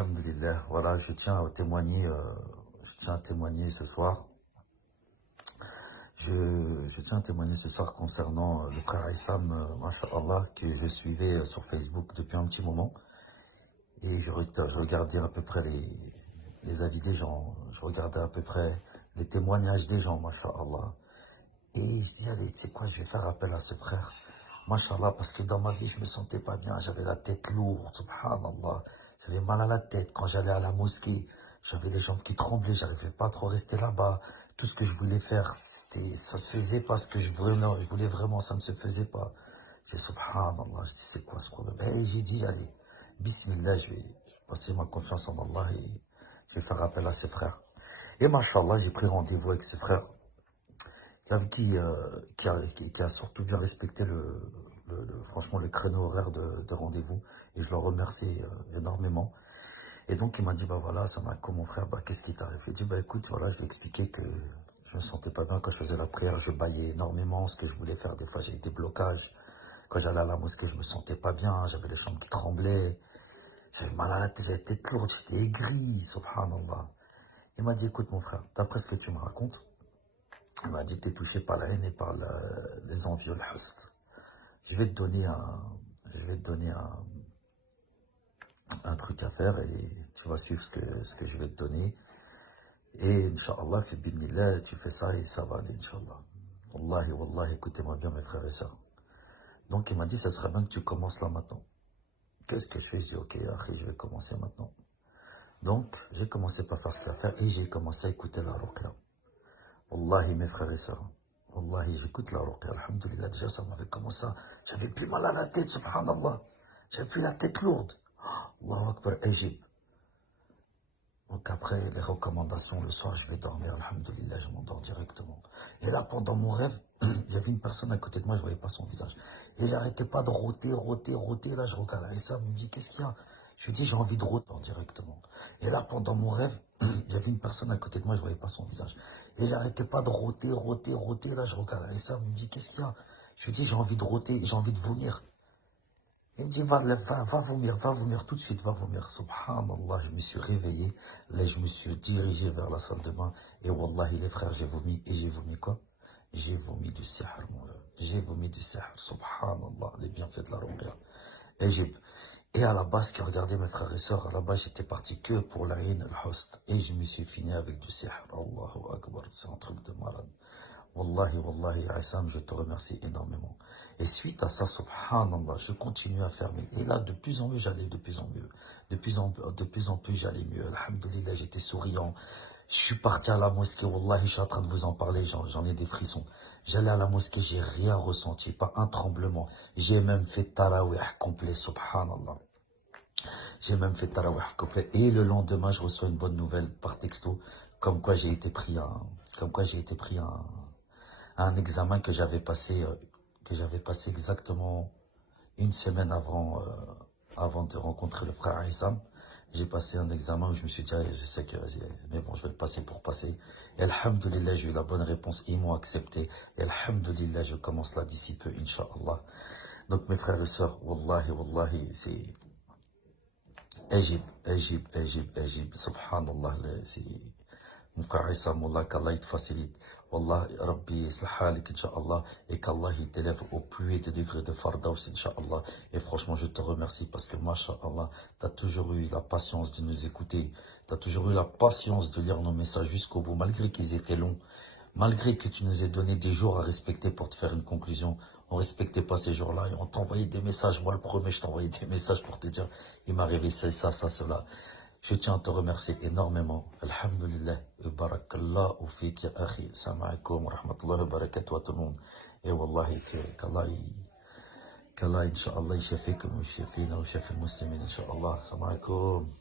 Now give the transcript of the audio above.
Alhamdulillah. Voilà, je tiens à témoigner ce soir. Je tiens à témoigner ce soir concernant le frère Aïssam, Masha'Allah, que je suivais sur Facebook depuis un petit moment. Et je regardais à peu près les avis des gens. Je regardais à peu près les témoignages des gens, Masha'Allah. Et je dis, allez, tu sais quoi, je vais faire appel à ce frère. Masha'Allah, parce que dans ma vie, je me sentais pas bien. J'avais la tête lourde, subhanallah. J'avais mal à la tête quand j'allais à la mosquée. J'avais les jambes qui tremblaient, j'arrivais pas à trop rester là-bas. Tout ce que je voulais faire, ça se faisait pas. Ce que je voulais vraiment, ça ne se faisait pas. J'ai subhanallah, je dis, c'est quoi ce problème? Et j'ai dit, allez, bismillah, je vais passer ma confiance en Allah et je vais faire appel à ce frère. Et Masha'Allah, j'ai pris rendez-vous avec ce frère qui a surtout bien respecté franchement le créneau horaire de rendez-vous. Et je le remercie énormément. Et donc il m'a dit, bah voilà, ça m'a comme mon frère, bah qu'est-ce qui t'arrive? J'ai dit, bah écoute, voilà, je lui ai expliqué que je me sentais pas bien quand je faisais la prière, je bâillais énormément, ce que je voulais faire, des fois j'ai eu des blocages. Quand j'allais à la mosquée, je me sentais pas bien, j'avais les jambes qui tremblaient, j'avais mal à la tête, j'avais la tête lourde, j'étais aigri, subhanallah. Il m'a dit, écoute mon frère, d'après ce que tu me racontes, il m'a dit, t'es touché par la haine et par les envies, le husd. Je vais te donner un truc à faire et tu vas suivre ce que je vais te donner. Et Inch'Allah, fi bidnillah, tu fais ça et ça va aller, Inch'Allah. Wallahi, wallahi, écoutez-moi bien, mes frères et sœurs. Donc, il m'a dit, ça serait bien que tu commences là maintenant. Qu'est-ce que je fais? Je dis, ok, après, je vais commencer maintenant. Donc, j'ai commencé par faire ce qu'il y a à faire et j'ai commencé à écouter la ruqya. Wallahi, mes frères et sœurs. Wallahi, j'écoute la ruqya. Alhamdulillah, déjà, ça m'avait commencé. J'avais plus mal à la tête, subhanallah. J'avais plus la tête lourde. Allahu Akbar, Égypte. Donc après les recommandations, le soir, je vais dormir, alhamdulillah, je m'endors directement. Et là, pendant mon rêve, il y avait une personne à côté de moi, je ne voyais pas son visage. Et il n'arrêtait pas de rôter, rôter, rôter. Là, je regarde ça, il me dit, qu'est-ce qu'il y a? Je lui dis, j'ai envie de rôter directement. Et là, pendant mon rêve, il y avait une personne à côté de moi, je ne voyais pas son visage. Et il n'arrêtait pas de rôter, rôter, rôter. Là, je regarde ça, il me dit, qu'est-ce qu'il y a? Je lui dis, j'ai envie de rôter, j'ai envie de vomir. Il me dit, va vomir tout de suite, va vomir. Subhanallah, je me suis réveillé. Là, je me suis dirigé vers la salle de bain. Et wallahi, les frères, j'ai vomi. Et j'ai vomi quoi? J'ai vomi du sihr, mon gars. J'ai vomi du sihr. Subhanallah, les bienfaits de la ruqya. Et à la base, qui regardait mes frères et sœurs, à la base, j'étais parti que pour la haine, le host. Et je me suis fini avec du sihr. Allahu Akbar, c'est un truc de malade. Wallahi, wallahi, Aïssam, je te remercie énormément. Et suite à ça, subhanallah, je continue à faire mieux. Et là, de plus en mieux, j'allais de plus en mieux. De plus en plus, j'allais mieux. Alhamdulillah, j'étais souriant. Je suis parti à la mosquée, wallahi, je suis en train de vous en parler, j'en ai des frissons. J'allais à la mosquée, j'ai rien ressenti, pas un tremblement. J'ai même fait tarawih complet, subhanallah. J'ai même fait tarawih complet. Et le lendemain, je reçois une bonne nouvelle par texto, comme quoi j'ai été pris un examen que j'avais passé exactement une semaine avant de rencontrer le frère Aïssam. J'ai passé un examen où je me suis dit, allez, je sais que, vas-y, mais bon, je vais le passer pour passer. Et alhamdulillah, j'ai eu la bonne réponse, ils m'ont accepté. Et alhamdulillah, je commence là d'ici peu, Inch'Allah. Donc, mes frères et sœurs, wallahi, wallahi, c'est Égypte, subhanallah, c'est mon frère Issam, Wallah, qu'Allah il te facilite. Wallah, Rabbi, halik, Inch'Allah, et qu'Allah il t'élève au plus haut des degrés de Fardaus, Inch'Allah. Et franchement, je te remercie parce que, Masha'Allah, tu as toujours eu la patience de nous écouter. Tu as toujours eu la patience de lire nos messages jusqu'au bout, malgré qu'ils étaient longs. Malgré que tu nous aies donné des jours à respecter pour te faire une conclusion, on ne respectait pas ces jours-là et on t'envoyait des messages. Moi, le premier, je t'envoyais des messages pour te dire, il m'est arrivé ça, cela. Je tiens à te remercier énormément. Alhamdulillah. Barakallahu fik ya akhi. Salam alaikum wa rahmatullahi wa barakatuh à tout le monde. Et wallahi, qu'Allah, Inch'Allah, il chafik, il chafina, il chafil muslimin, Inch'Allah. Salam alaikum.